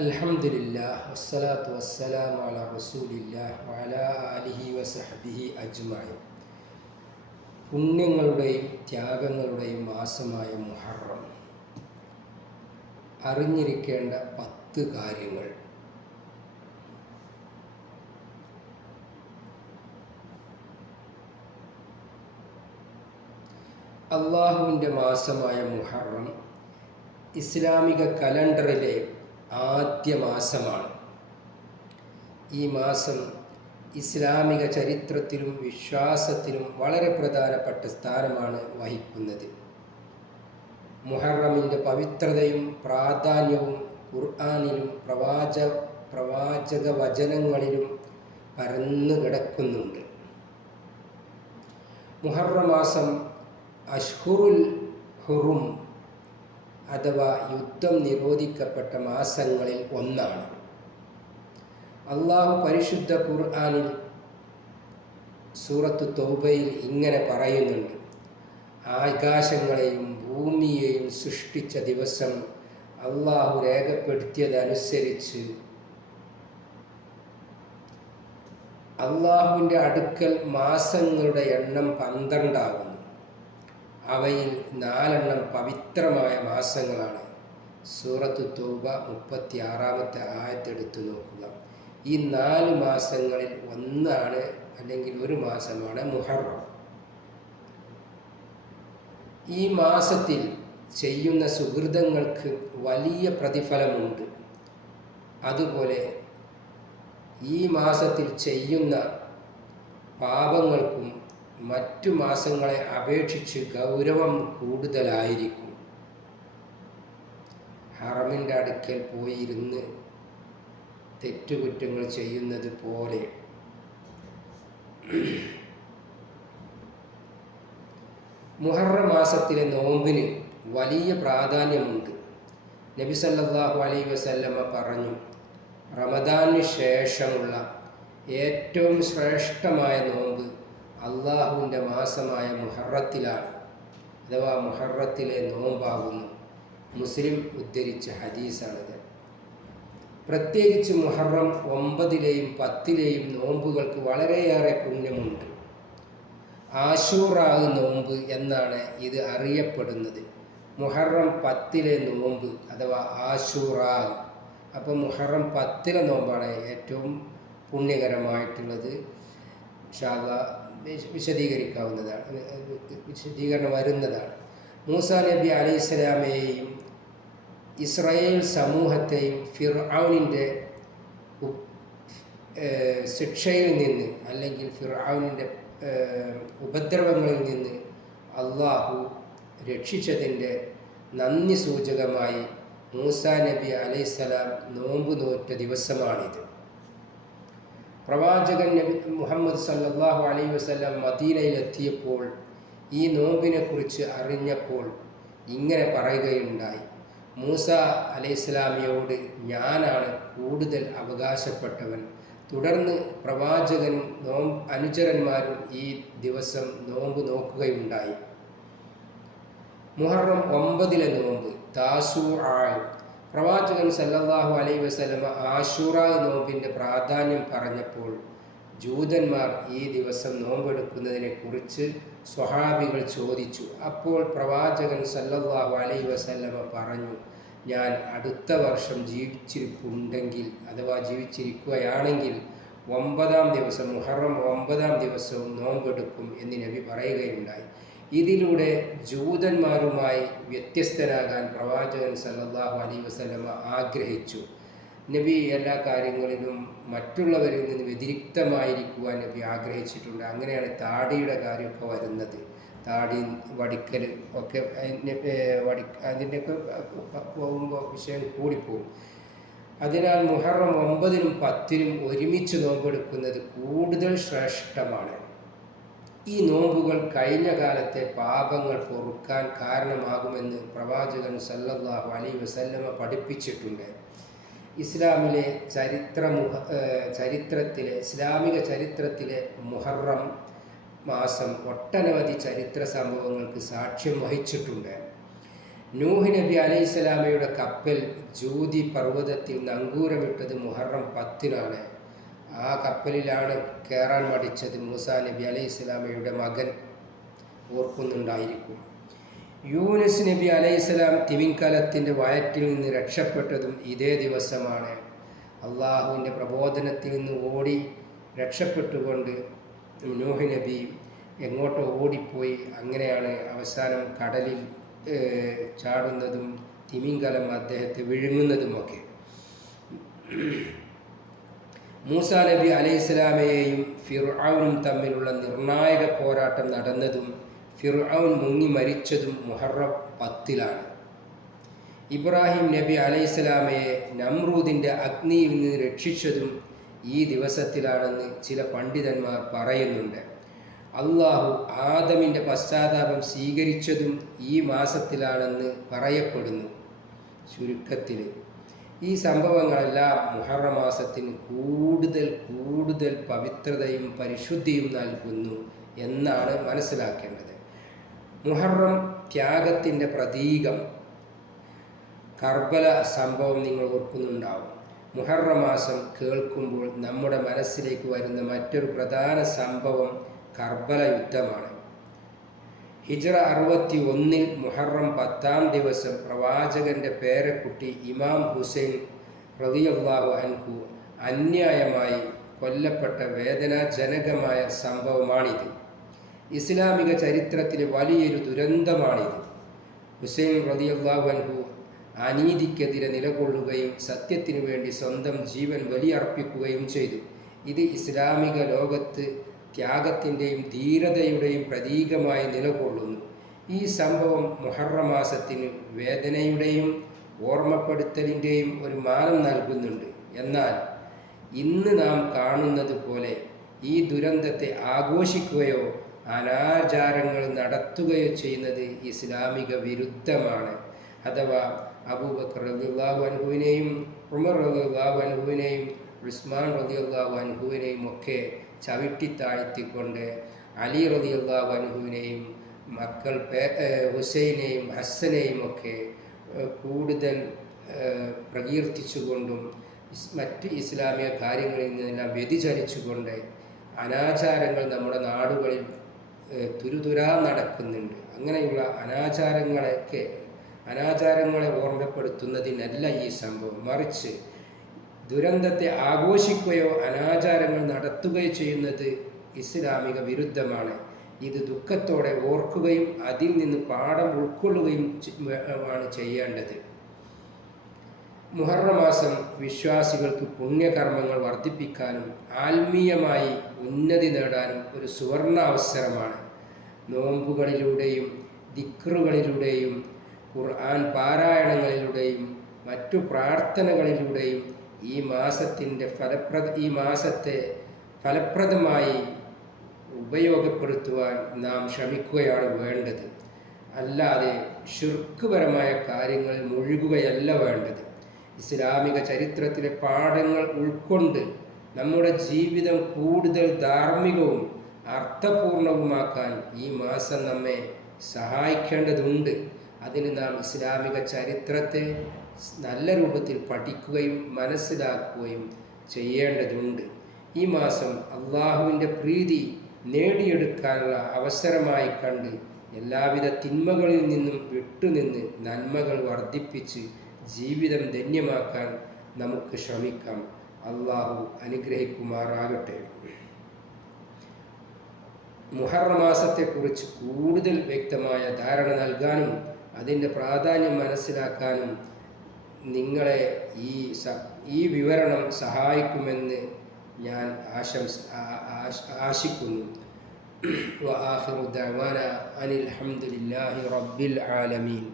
അൽഹംദുലില്ലാഹ് വസ്സലാത്തു വസ്സലാമു അലാ റസൂലില്ലാഹ് വഅലാ ആലിഹി വസഹ്ബിഹി അജ്മഈൻ. പുണ്യങ്ങളുടെയും ത്യാഗങ്ങളുടെയും മാസമായ മുഹറം. അറിഞ്ഞിരിക്കേണ്ട 10 കാര്യങ്ങൾ. അള്ളാഹുവിൻ്റെ മാസമായ മുഹറം ഇസ്ലാമിക കലണ്ടറിലെ ആദ്യ മാസമാണ്. ഈ മാസം ഇസ്ലാമിക ചരിത്രത്തിലും വിശ്വാസത്തിലും വളരെ പ്രധാനപ്പെട്ട സ്ഥാനമാണ് വഹിക്കുന്നത്. മുഹറമിൻ്റെ പവിത്രതയും പ്രാധാന്യവും ഖുർആനിലും പ്രവാചക വചനങ്ങളിലും പരന്നു കിടക്കുന്നുണ്ട്. മുഹറം മാസം അഷ്ഹുറുൽ ഹുറും അഥവാ യുദ്ധം നിരോധിക്കപ്പെട്ട മാസങ്ങളിൽ ഒന്നാണ്. അള്ളാഹു പരിശുദ്ധ ഖുർആനിൽ സൂറത്തു തൗബയിൽ ഇങ്ങനെ പറയുന്നുണ്ട്: ആകാശങ്ങളെയും ഭൂമിയെയും സൃഷ്ടിച്ച ദിവസം അള്ളാഹു രേഖപ്പെടുത്തിയതനുസരിച്ച് അള്ളാഹുവിൻ്റെ അടുക്കൽ മാസങ്ങളുടെ എണ്ണം 12 ആകുന്നു. അവയിൽ 4 പവിത്രമായ മാസങ്ങളാണ്. സൂറത്തു തൗബ 36-ാമത്തെ ആയത്ത് എടുത്തു നോക്കുക. ഈ 4 മാസങ്ങളിൽ ഒന്നാണ് അല്ലെങ്കിൽ ഒരു മാസമാണ് മുഹറം. ഈ മാസത്തിൽ ചെയ്യുന്ന സുകൃതങ്ങൾക്ക് വലിയ പ്രതിഫലമുണ്ട്. അതുപോലെ ഈ മാസത്തിൽ ചെയ്യുന്ന പാപങ്ങൾക്കും മറ്റു മാസങ്ങളെ അപേക്ഷിച്ച് ഗൗരവം കൂടുതലായിരിക്കും. ഹറമിൻ്റെ അടുക്കൽ പോയിരുന്ന് തെറ്റുകുറ്റങ്ങൾ ചെയ്യുന്നത് പോലെ മുഹറം മാസത്തിലെ നോമ്പിന് വലിയ പ്രാധാന്യമുണ്ട്. നബി സല്ലല്ലാഹു അലൈഹി വസല്ലമ പറഞ്ഞു, റമദാനിന് ശേഷമുള്ള ഏറ്റവും ശ്രേഷ്ഠമായ നോമ്പ് അള്ളാഹുവിൻ്റെ മാസമായ മുഹറത്തിലാണ്, അഥവാ മുഹറത്തിലെ നോമ്പാകുന്നു. മുസ്ലിം ഉദ്ധരിച്ച ഹദീസാണിത്. പ്രത്യേകിച്ച് മുഹറം 9-ലെയും 10-ലെയും നോമ്പുകൾക്ക് വളരെയേറെ പുണ്യമുണ്ട്. ആശൂറാ നോമ്പ് എന്നാണ് ഇത് അറിയപ്പെടുന്നത്. മുഹറം 10-ലെ നോമ്പ് അഥവാ ആശൂറാ. അപ്പോൾ മുഹറം 10-ലെ നോമ്പാണ് ഏറ്റവും പുണ്യകരമായിട്ടുള്ളത്. ഇൻഷാ അല്ലാഹ് വിശദീകരണം വരുന്നതാണ്. മൂസാ നബി അലൈഹിസ്സലാമയെയും ഇസ്രായേൽ സമൂഹത്തെയും ഫിർഔനിൻ്റെ ശിക്ഷയിൽ നിന്ന് അല്ലെങ്കിൽ ഫിർഔനിൻ്റെ ഉപദ്രവങ്ങളിൽ നിന്ന് അള്ളാഹു രക്ഷിച്ചതിൻ്റെ നന്ദി സൂചകമായി മൂസാ നബി അലൈഹിസ്സലാം നോമ്പ് നോറ്റ ദിവസമാണിത്. പ്രവാചകൻ നബി മുഹമ്മദ് സല്ലല്ലാഹു അലൈഹി വസല്ലം മദീനയിലെത്തിയപ്പോൾ ഈ നോമ്പിനെ കുറിച്ച് അറിഞ്ഞപ്പോൾ ഇങ്ങനെ പറയുകയുണ്ടായി: മൂസ അലൈഹിസ്സലാമിയോട് ഞാനാണ് കൂടുതൽ അവകാശപ്പെട്ടവൻ. തുടർന്ന് പ്രവാചകനും അനുചരന്മാരും ഈ ദിവസം നോമ്പ് നോക്കുകയുണ്ടായി. മുഹറം 9-ലെ നോമ്പ് താസൂആ. പ്രവാചകൻ സല്ലല്ലാഹു അലൈഹി വസല്ലമ ആശൂറാ നോമ്പിൻ്റെ പ്രാധാന്യം പറഞ്ഞപ്പോൾ ജൂതന്മാർ ഈ ദിവസം നോമ്പെടുക്കുന്നതിനെ കുറിച്ച് സ്വഹാബികൾ ചോദിച്ചു. അപ്പോൾ പ്രവാചകൻ സല്ലല്ലാഹു അലൈഹി വസല്ലമ പറഞ്ഞു: ഞാൻ അടുത്ത വർഷം ജീവിച്ചിരിപ്പുണ്ടെങ്കിൽ അഥവാ ജീവിച്ചിരിക്കുകയാണെങ്കിൽ 9-ാം ദിവസം മുഹറം 9-ാം ദിവസവും നോമ്പെടുക്കും എന്ന് നബി പറയുകയുണ്ടായി. ഇതിലൂടെ ജൂതന്മാരുമായി വ്യത്യസ്തനാകാൻ പ്രവാചകൻ സല്ലല്ലാഹു അലൈഹി വസല്ലമ ആഗ്രഹിച്ചു. നബി എല്ലാ കാര്യങ്ങളിലും മറ്റുള്ളവരിൽ നിന്ന് വ്യതിരിക്തമായിരിക്കുവാൻ നബി ആഗ്രഹിച്ചിട്ടുണ്ട്. അങ്ങനെയാണ് താടിയുടെ കാര്യമൊക്കെ വരുന്നത്. താടി വടിക്കൽ ഒക്കെ അതിൻ്റെയൊക്കെ പോകുമ്പോൾ വിഷയം കൂടിപ്പോകും. അതിനാൽ മുഹറം 9-നും 10-നും ഒരുമിച്ച് നോമ്പെടുക്കുന്നത് കൂടുതൽ ശ്രേഷ്ഠമാണ്. ഈ നോമ്പുകൾ കഴിഞ്ഞ കാലത്തെ പാപങ്ങൾ പൊറുക്കാൻ കാരണമാകുമെന്ന് പ്രവാചകൻ സല്ലല്ലാഹു അലൈഹി വസല്ലമ പഠിപ്പിച്ചിട്ടുണ്ട്. ഇസ്ലാമിക ചരിത്രത്തിലെ മുഹറം മാസം ഒട്ടനവധി ചരിത്ര സംഭവങ്ങൾക്ക് സാക്ഷ്യം വഹിച്ചിട്ടുണ്ട്. നൂഹ് നബി അലൈഹിസ്സലാമയുടെ കപ്പൽ ജൂതി പർവ്വതത്തിൽ നങ്കൂരമിട്ടത് മുഹറം 10-നാണ്. ആ കപ്പലിലാണ് കയറാൻ മടിച്ചത് മൂസാ നബി അലൈഹിസ്സലാമയുടെ മകൻ. ഓർക്കുന്നുണ്ടായിരിക്കും. യൂനുസ് നബി അലൈഹിസ്സലാം തിമിംഗലത്തിൻ്റെ വയറ്റിൽ നിന്ന് രക്ഷപ്പെട്ടതും ഇതേ ദിവസമാണ്. അള്ളാഹുവിൻ്റെ പ്രബോധനത്തിൽ നിന്ന് ഓടി രക്ഷപ്പെട്ടുകൊണ്ട് നൂഹ് നബി എങ്ങോട്ടോ ഓടിപ്പോയി. അങ്ങനെയാണ് അവസാനം കടലിൽ ചാടുന്നതും തിമിംഗലം അദ്ദേഹത്തെ വിഴുങ്ങുന്നതുമൊക്കെ. മൂസാ നബി അലൈഹിസ്സലാമയെയും ഫിർഔനും തമ്മിലുള്ള നിർണായക പോരാട്ടം നടന്നതും ഫിർഔൻ മുങ്ങി മരിച്ചതും മുഹറം 10-ലാണ്. ഇബ്രാഹിം നബി അലൈഹിസ്സലാമയെ നമ്രൂദിൻ്റെ അഗ്നിയിൽ നിന്ന് രക്ഷിച്ചതും ഈ ദിവസത്തിലാണെന്ന് ചില പണ്ഡിതന്മാർ പറയുന്നുണ്ട്. അള്ളാഹു ആദമിൻ്റെ പശ്ചാത്താപം സ്വീകരിച്ചതും ഈ മാസത്തിലാണെന്ന് പറയപ്പെടുന്നു. ചുരുക്കത്തിൽ ഈ സംഭവങ്ങളെല്ലാം മുഹറം മാസത്തിന് കൂടുതൽ പവിത്രതയും പരിശുദ്ധിയും നൽകുന്നു എന്നാണ് മനസ്സിലാക്കേണ്ടത്. മുഹറം ത്യാഗത്തിൻ്റെ പ്രതീകം. കർബല സംഭവം നിങ്ങൾ ഓർക്കുന്നുണ്ടാവും. മുഹറം മാസം കേൾക്കുമ്പോൾ നമ്മുടെ മനസ്സിലേക്ക് വരുന്ന മറ്റൊരു പ്രധാന സംഭവം കർബല യുദ്ധമാണ്. ഹിജ്റ 61 മുഹറം 10-ാം ദിവസം പ്രവാചകന്റെ പേരക്കുട്ടി ഇമാം ഹുസൈൻ റളിയല്ലാഹു അൻഹു അന്യായമായി കൊല്ലപ്പെട്ട വേദനാജനകമായ സംഭവമാണിത്. ഇസ്ലാമിക ചരിത്രത്തിലെ വലിയൊരു ദുരന്തമാണിത്. ഹുസൈൻ റളിയല്ലാഹു അൻഹു അനീതിക്കെതിരെ നിലകൊള്ളുകയും സത്യത്തിനു വേണ്ടി സ്വന്തം ജീവൻ ബലിയർപ്പിക്കുകയും ചെയ്തു. ഇത് ഇസ്ലാമിക ലോകത്ത് ത്യാഗത്തിൻ്റെയും ധീരതയുടെയും പ്രതീകമായി നിലകൊള്ളുന്നു. ഈ സംഭവം മുഹറം മാസത്തിന് വേദനയുടെയും ഓർമ്മപ്പെടുത്തലിൻ്റെയും ഒരു മാനം നൽകുന്നുണ്ട്. എന്നാൽ ഇന്ന് നാം കാണുന്നത് പോലെ ഈ ദുരന്തത്തെ ആഘോഷിക്കുകയോ അനാചാരങ്ങൾ നടത്തുകയോ ചെയ്യുന്നത് ഇസ്ലാമിക വിരുദ്ധമാണ്. അഥവാ അബൂബക്കർ റളിയല്ലാഹു അൻഹുവിനെയും ഉമർ റളിയല്ലാഹു അൻഹുവിനെയും ഉസ്മാൻ റളിയല്ലാഹു അൻഹുവിനെയും ഒക്കെ ചവിട്ടിത്താഴ്ത്തിക്കൊണ്ട് അലി റളിയല്ലാഹു അൻഹുവിനെയും മക്കൾ ഹുസൈനെയും ഹസ്സനെയും ഒക്കെ കൂടുതൽ പ്രകീർത്തിച്ചുകൊണ്ടും മറ്റ് ഇസ്ലാമിക കാര്യങ്ങളിൽ നിന്നെല്ലാം വ്യതിചലിച്ചുകൊണ്ട് അനാചാരങ്ങൾ നമ്മുടെ നാടുകളിൽ തുരുതുരാ നടക്കുന്നുണ്ട്. അങ്ങനെയുള്ള അനാചാരങ്ങളെ ഓർമ്മപ്പെടുത്തുന്നതിനല്ല ഈ സംഭവം. മറിച്ച് ദുരന്തത്തെ ആഘോഷിക്കുകയോ അനാചാരങ്ങൾ നടത്തുകയോ ചെയ്യുന്നത് ഇസ്ലാമിക വിരുദ്ധമാണ്. ഇത് ദുഃഖത്തോടെ ഓർക്കുകയും അതിൽ നിന്ന് പാഠം ഉൾക്കൊള്ളുകയും ആണ് ചെയ്യേണ്ടത്. മുഹറം മാസം വിശ്വാസികൾക്ക് പുണ്യകർമ്മങ്ങൾ വർദ്ധിപ്പിക്കാനും ആത്മീയമായി ഉന്നതി നേടാനും ഒരു സുവർണ അവസരമാണ്. നോമ്പുകളിലൂടെയും ദിക്റുകളിലൂടെയും ഖുർആൻ പാരായണങ്ങളിലൂടെയും മറ്റു പ്രാർത്ഥനകളിലൂടെയും ഈ മാസത്തെ ഫലപ്രദമായി ഉപയോഗപ്പെടുത്തുവാൻ നാം ശ്രമിക്കുകയാണ് വേണ്ടത്. അല്ലാതെ ശിർക്കുപരമായ കാര്യങ്ങൾ മുഴുകുകയല്ല വേണ്ടത്. ഇസ്ലാമിക ചരിത്രത്തിലെ പാഠങ്ങൾ ഉൾക്കൊണ്ട് നമ്മുടെ ജീവിതം കൂടുതൽ ധാർമ്മികവും അർത്ഥപൂർണവുമാക്കാൻ ഈ മാസം നമ്മെ സഹായിക്കേണ്ടതുണ്ട്. അതിന് നാം ഇസ്ലാമിക ചരിത്രത്തെ നല്ല രൂപത്തിൽ പഠിക്കുകയും മനസ്സിലാക്കുകയും ചെയ്യേണ്ടതുണ്ട്. ഈ മാസം അള്ളാഹുവിൻ്റെ പ്രീതി നേടിയെടുക്കാനുള്ള അവസരമായി കണ്ട് എല്ലാവിധ തിന്മകളിൽ നിന്നും വിട്ടുനിന്ന് നന്മകൾ വർദ്ധിപ്പിച്ച് ജീവിതം ധന്യമാക്കാൻ നമുക്ക് ശ്രമിക്കാം. അള്ളാഹു അനുഗ്രഹിക്കുമാറാകട്ടെ. മുഹറം മാസത്തെക്കുറിച്ച് കൂടുതൽ വ്യക്തമായ ധാരണ നൽകാനും അതിൻ്റെ പ്രാധാന്യം മനസ്സിലാക്കാനും നിങ്ങളെ ഈ വിവരണം സഹായിക്കുമെന്ന് ഞാൻ ആശിക്കുന്നു. വആഖിറു ദഅവാനാ അനിൽ ഹംദുലില്ലാഹി റബ്ബിൽ ആലമീൻ.